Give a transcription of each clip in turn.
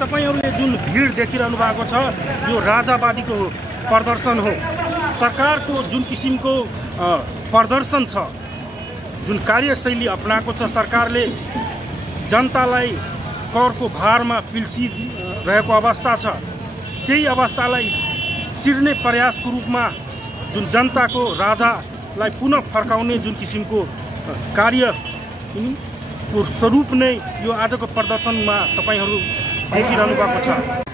तपाईहरुले जुन भिड देखिरहनु भएको छ यो राजावादीको प्रदर्शन हो। सरकारको जुन किसिमको प्रदर्शन छ, जुन कार्यशैली अपनाएको छ सरकारले, जनतालाई करको भारमा पिल्सिरहेको अवस्था छ, त्यही अवस्थालाई चिर्ने प्रयासको रूपमा जुन जनताको राजालाई पुनः फर्काउने जुन किसिमको कार्यको स्वरूप नै यो आजको प्रदर्शनमा तपाईहरु देखिरहनु भएको छ।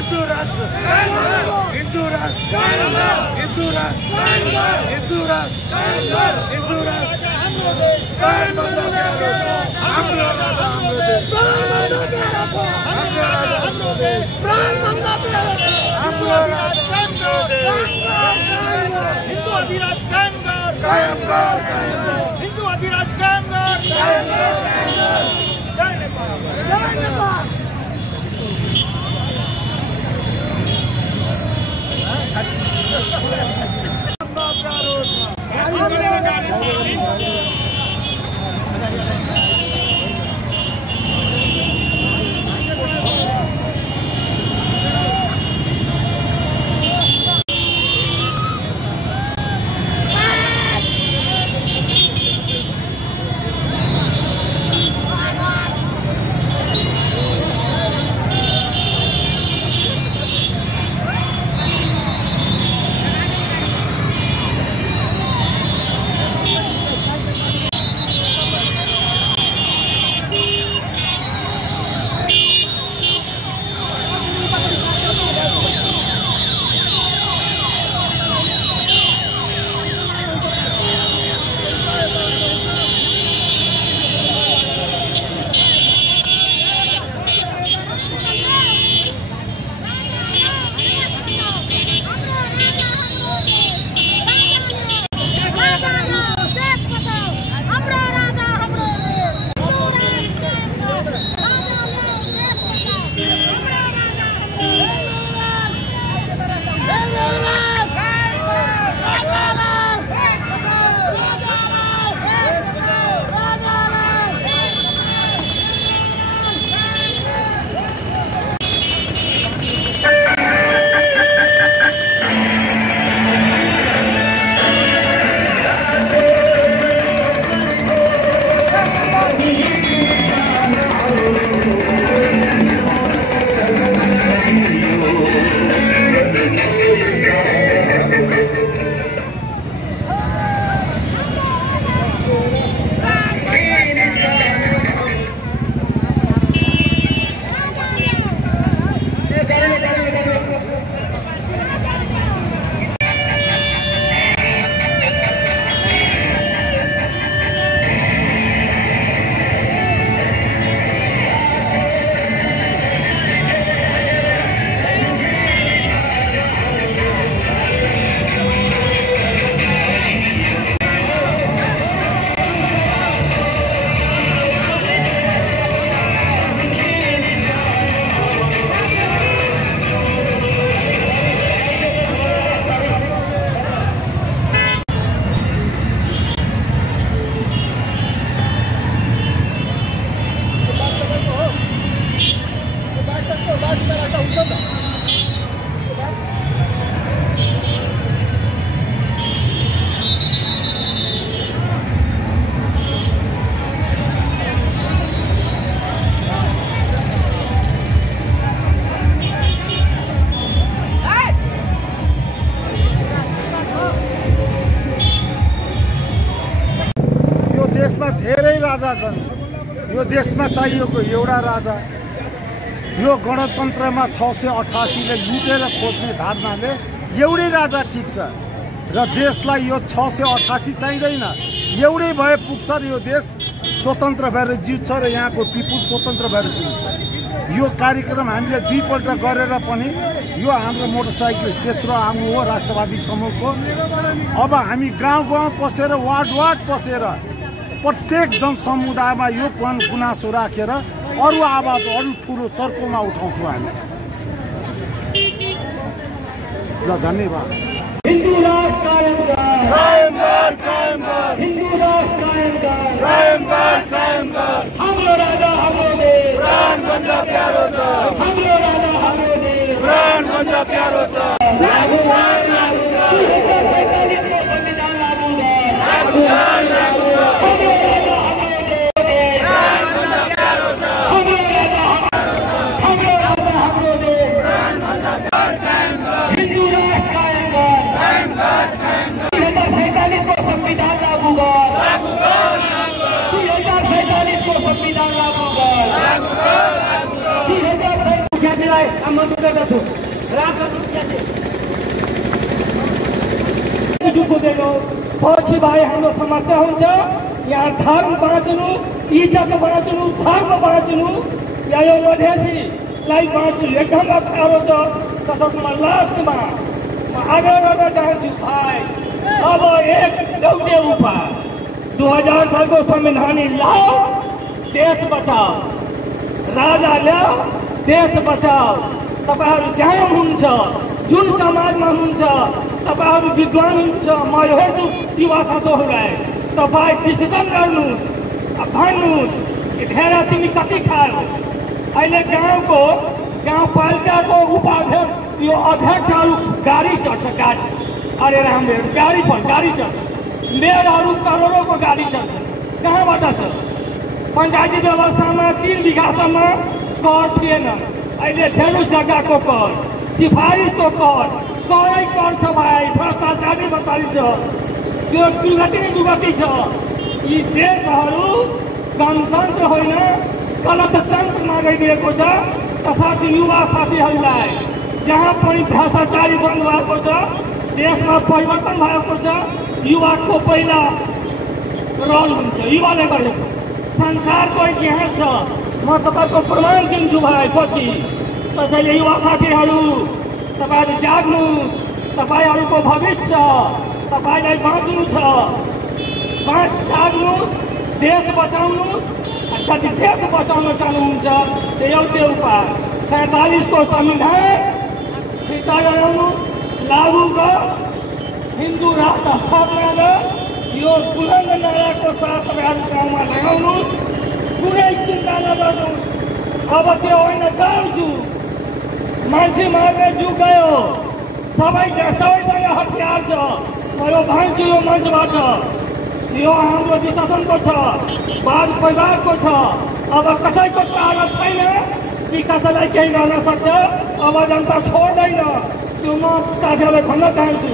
Hindu Rashtra राष्ट्र हिंदू राष्ट्र हिंदू राष्ट्र हिंदू राष्ट्र हाम्रो राजा हाम्रो देश हाम्रो राजा हिंदू अधिराज कायम कर हिंदू अधिराज कायम कर जय नेपाल जय नेपाल धेरै राजा छन्। यो देशमा चाहिएको एउटा राजा। यो गणतन्त्रमा 688ले लुटेर खोज्ने धारणाले एउटै राजा ठिक छ र देशलाई यो 688 चाहिँदैन। एउटै भए पुग्छ र यो देश स्वतन्त्र भएर जित्छ र यहाँको पिपुल स्वतन्त्र भएर जित्छ। यो कार्यक्रम हामीले दुईपल्ट गरेर पनि यो हाम्रो मोटरसाइकल तेस्रो आउनु हो राष्ट्रवादी समूहको। अब हामी गाउँ गाउँ पसेर वार्ड पसेर प्रत्येक जनसमुदायमा यो गुनासो राखेर अरू आवाज अरू ठुलो चर्कोमा उठाउँछौँ हामी। ल धन्यवाद। हिंदू राष्ट्र कायम कर, हिंदू राष्ट्र कायम कर, हाम्रो राजा हाम्रो देश, प्राण भन्दा प्यारो छ, हाम्रो राजा हाम्रो देश, प्राण भन्दा प्यारो छ। लागू गर, लागू गर, 2045 को संविधान लागू गर, लागू गर, लागू गर, हाम्रो राजा हाम्रो देश, प्राण भन्दा प्यारो छ, हाम्रो राजा हाम्रो देश, प्राण भन्दा प्यारो छ। हिंदू राष्ट्र कायम कर, 2047 को संविधान लागू कर, 2047 को संविधान लागू कर, 2047 मुख्याजीलाई आमन्त्रण गर्दछु। राजपथ मुख्याजी झुठो दिनु पछि भाइ हाम्रो समस्या हुन्छ। यहाँ धर्म बाँच्नु, इज्जत बाँच्नु, धर्म बाँच्नु या यो मधेसीलाई बाँच्नु एकदम अप्ठ्यारो छ। त्यसमा लास्टमा म आग्रह गर्न चाहन्छु भाइ, अब एउटै उपाय 2000 सालको संविधानी लाओ, देश बचाओ, राजा ल्याओ, देश बचाओ। तपाईहरु जहाँ हुनुहुन्छ, जुन समाजमा हुनुहुन्छ, तपाईहरु विद्वान हुनुहुन्छ, म हेर्छु युवा साथीहरुलाई, तपाई डिसिजन गर्नुस्, भन्नुस् घेरा तिमी कति खायौ। अहिले गाउँपालिकाको उपाध्यक्ष यो अध्यक्षहरू गाडी चढ्छ, गाडी अरे राम्रो गाडी चढ्छ, मेयरहरू करोडौँको गाडी चढ्छ। कहाँबाट छ? पञ्चायती व्यवस्थामा 3 बिघासम्म कर थिएन, अहिले धेरै जग्गाको कर, सिफारिसको करै कर छ भाइ, भ्रष्टाचारी बचारी छ, त्यो दुर्गति छ। यी देशहरू गणतन्त्र होइन गलत तन्त्रमा गइरहेको छ। तथापि युवा साथीहरूलाई जहाँ पनि भ्रष्टाचारी बन्द भएको छ, देशमा परिवर्तन भएको छ, युवाको पहिला रोल हुन्छ, युवाले गरेको। संसारको इतिहास छ, म तपाईको प्रमाण दिन्छु भाइ पछि। त्यसैले युवा साथीहरू तपाईहरु जाग्नु, तपाईहरुको भविष्य तपाईलाई बाँच्नु छ, जाग्नु, देश बचाउनु। जति देश बचाउन चाहनुहुन्छ त्यो एउटै उपाय 47 को संविधान फिर्ता गराउनु, लागू गर, हिन्दू राष्ट्र स्थापना गर। यो बुलन्द नाराको साथ तपाईहरु गाउँमा लगाउनु, कुनै चिन्ता नगर्नुहोस्। अब त्यो होइन गाउँछु मान्छे मार्ने जुग गयो, सबैसँग हतियार छ। म यो भन्छु यो मञ्चबाट, यो हाम्रो विशासनको छ, वाद परिवारको छ। अब कसैको ताकत छैन कि कसैलाई केही गर्न सक्छ। अब जनता छोड्दैन, त्यो म साथीहरूलाई भन्न चाहन्छु।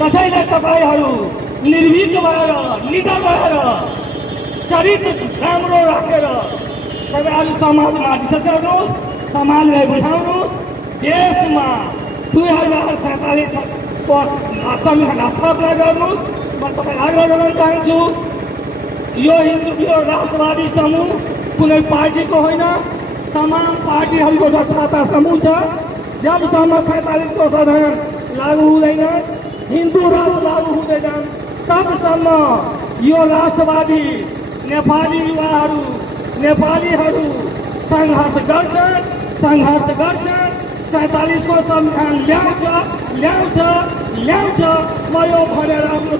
कसैले तपाईँहरू निर्भीक भएर, निडर भएर, चरित्र राम्रो राखेर तपाईँहरू समाजमा विशेष गर्नुहोस्, समाजलाई बुझाउनुहोस्। देशमा 2047 को संविधान स्थापना गर्नुहोस्। म तपाईँ आग्रह गर्न चाहन्छु, यो राष्ट्रवादी समूह कुनै पार्टीको होइन, तमाम पार्टीहरूको छाता समूह छ। जबसम्म 47 को संविधान लागू हुँदैन, हिन्दू राष्ट्र लागू हुँदैन, तबसम्म यो राष्ट्रवादी नेपाली युवाहरू, नेपालीहरू सङ्घर्ष गर्छन्। 47 को संविधान ल्याउँछ। म यो भनेर आफ्नो